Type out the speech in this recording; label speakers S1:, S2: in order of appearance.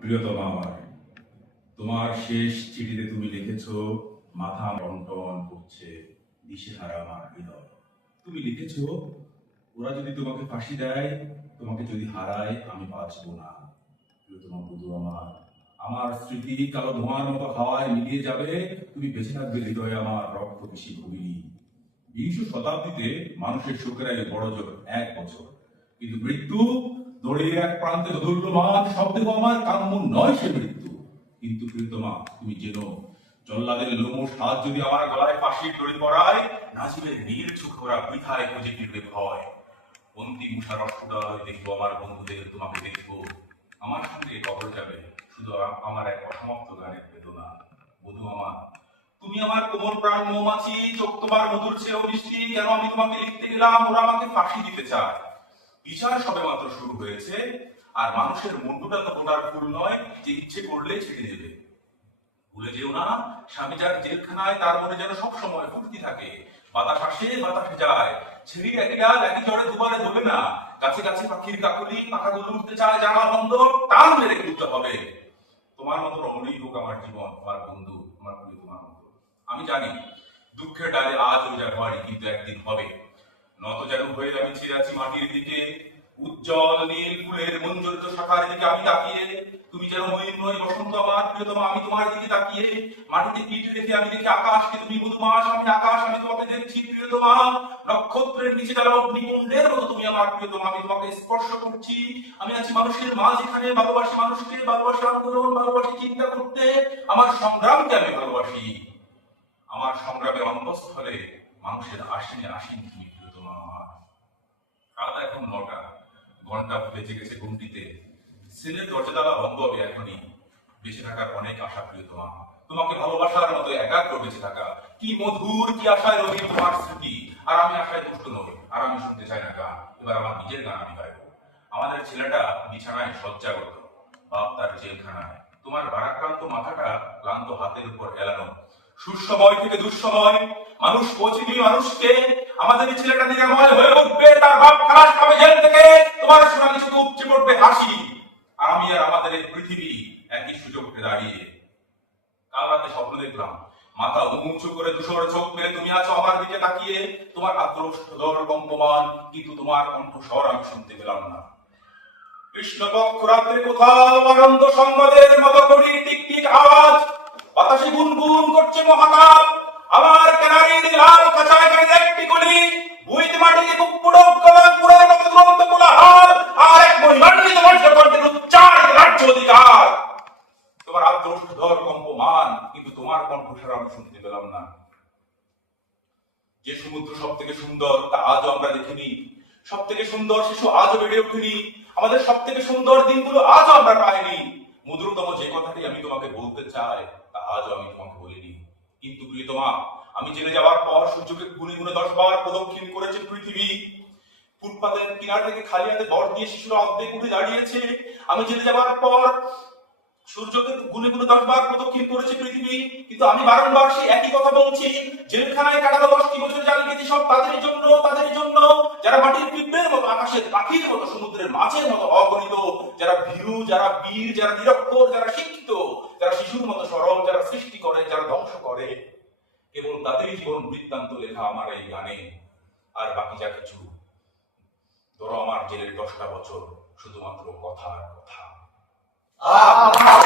S1: প্রিয়তমা আমার তোমার শেষ চিঠিতে তুমি লিখেছ, মাথা টনটন করছে, দিশেহারা আমার হৃদয়। তুমি লিখেছ, ওরা যদি তোমাকে ফাঁসি দেয়, তোমাকে যদি হারায়, আমি বাঁচবো না। প্রিয়তমা বধু আমার আমার স্মৃতি কালো ধোঁয়ার মতো হাওয়ায় মিলিয়ে যাবে, তুমি বেঁচে থাকবে হৃদয়ে আমার রক্ত বেশি ভুগিনি বিংশ শতাব্দীতে মানুষের শোকেরাই বড় জোর, এক বছর। কিন্তু মৃত্যু দড়ির এক প্রান্তে দোদুল্যমান শব্দে আমার কাম্য নয় সে মৃত্যু। কিন্তু প্রিয়তমা তুমি জেনো, জল্লাদের লোমশ হাত যদি আমার গলায় ফাঁসির দড়ি পড়ায় নাজিবের নীল চোখ ওরা বৃথায় খুঁজে ফিরবে ভয়। অন্তিম উষার অষ্টদয় দেখব, আমার বন্ধুদের তোমাকে দেখব। আমার সঙ্গে কবর যাবে, শুধু আমার এক অসমাপ্ত গানের বেদনা। বধু আমার, তুমি আমার কোমল প্রাণ মৌমাছি, চোখ তোমার মধুর চেয়েও মিষ্টি, কেন আমি তোমাকে লিখতে গেলাম? ওরা আমাকে ফাঁসি দিতে চায়। বিচার সবে মাত্র শুরু হয়েছে, আর মানুষের মুন্ডুটা তো গোটার ফুল নয় যে ইচ্ছে করলে ছেড়ে দেবে। ভুলে যেও না, স্বামী যার জেলখানায় তার মনে যেন সব সময় ফুর্তি থাকে। বাতাস আসে, বাতাসে যায়। ছেড়ি একই ডাল, একই জ্বরে দুবারে দেবে না। গাছে গাছে পাখির কাকুলি, পাখাগুলো উঠতে চায় জানা বন্ধ, টান মেরে তুলতে হবে। তোমার মতো রমণীই হোক আমার জীবন আমার বন্ধু আমার প্রিয় তোমার আমি জানি, দুঃখের ডালে আজ ওই জানুয়ারি কিন্তু একদিন হবে। নত যেন হয়ে আমি ছিঁড়াছি মাটির দিকে, উজ্জ্বল নীল ফুলের মঞ্জরিত শাখার দিকে আমি তাকিয়ে, তুমি যেন ময়ূর বসন্ত আমার প্রিয়তমা, আমি তোমার দিকে তাকিয়ে, মাটিতে পিঠ রেখে আমি দেখি আকাশকে, তুমি মধুমাস, আমি আকাশ, আমি তোমাকে দেখছি প্রিয়তমা, নক্ষত্রের নিচে যারা অগ্নিকুণ্ডের মতো তুমি আমার প্রিয়তমা, আমি তোমাকে স্পর্শ করছি, আমি আছি মানুষের মাঝ, এখানে ভালোবাসি মানুষকে, ভালোবাসি আন্দোলন, ভালোবাসি চিন্তা করতে, আমার সংগ্রামকে আমি ভালোবাসি। আমার সংগ্রামের অন্তঃস্থলে মানুষের আসেনি আসেনি তুমি প্রিয়তমা আমার রাত এখন নটা ঘণ্টা বেজে গেছে ঘুমটিতে। সেলের দরজা তালা বন্ধ হবে এখনই বেঁচে থাকার অনেক আশা প্রিয়তমা তোমাকে ভালোবাসার মতো একাগ্র বেঁচে থাকা। কি মধুর, কি আশায় রবি তোমার স্মৃতি। আর আমি আশায় দুষ্ট নই, আর আমি শুনতে চাই না গান। এবার আমার নিজের গান আমি গাইব। আমাদের ছেলেটা বিছানায় শয্যাগত। বাপ তার জেলখানায়। তোমার ভারাক্রান্ত মাথাটা ক্লান্ত হাতের উপর এলানো। সুসময় থেকে দুঃসময় মানুষ পৌঁছিনি মানুষকে। আমাদের ছেলেটা নিরাময় হয়ে উঠবে তার বাপ খালাস পাবে জেল থেকে তোমার সোনালি চোখে উপচে পড়বে হাসি আর আমি আর আমাদের এই পৃথিবী একই সুযোগে দাঁড়িয়ে কাল রাতে স্বপ্ন দেখলাম। মাথা উঁচু করে দুশোর চোখ মেরে তুমি আছো আমার দিকে তাকিয়ে। তোমার আক্রোশ দর কম্পমান কিন্তু তোমার কণ্ঠস্বর আমি শুনতে পেলাম না। কৃষ্ণপক্ষ রাত্রে কোথাও আনন্দ সংবাদের মতো করি টিক টিক আওয়াজ। বাতাসে গুনগুন করছে মহাকাল। আমার কেনারির লাল খাইতে একটি গলি মাটিতে কম্পমান কিন্তু তোমার কণ্ঠস্বর আমি শুনতে পেলাম না। যে সমুদ্র সব থেকে সুন্দর, তা আজও আমরা দেখিনি। সব থেকে সুন্দর শিশু আজও বেড়ে ওঠেনি। আমাদের সব থেকে সুন্দর দিনগুলো আজও আমরা পাইনি। মধুরতম যে কথাটি আমি তোমাকে বলতে চাই, তা আজও আমি তোমাকে বলিনি। কিন্তু প্রিয়তমা, আমি জেলে যাওয়ার পর সূর্যকে গুনে গুনে দশ বার প্রদক্ষিণ করেছে পৃথিবী। ফুটপাতের কিনার থেকে খালি হাতে বর দিয়ে শিশুরা অর্ধেক উঠে দাঁড়িয়েছে। আমি জেলে যাওয়ার পর সূর্যকে গুনে গুনে দশ বার প্রদক্ষিণ করেছে পৃথিবী, কিন্তু আমি বারংবার সেই একই কথা বলছি, জেলখানায় কাটানো দশটি বছর সব তাদের জন্য তাদের জন্য। যারা মাটির পিঁপড়ের মতো, আকাশের পাখির মতো, সমুদ্রের মাছের মতো অগণিত, যারা ভীরু, যারা বীর, যারা নিরক্ষর যারা শিক্ষিত, যারা শিশুর মতো সরল, যারা সৃষ্টি করে, যারা ধ্বংস করে। কেবল তাদেরই জীবন বৃত্তান্ত লেখা আমার এই গানে। আর বাকি যা কিছু, ধরো আমার জেলের দশটা বছর শুধুমাত্র কথার কথা। Amém.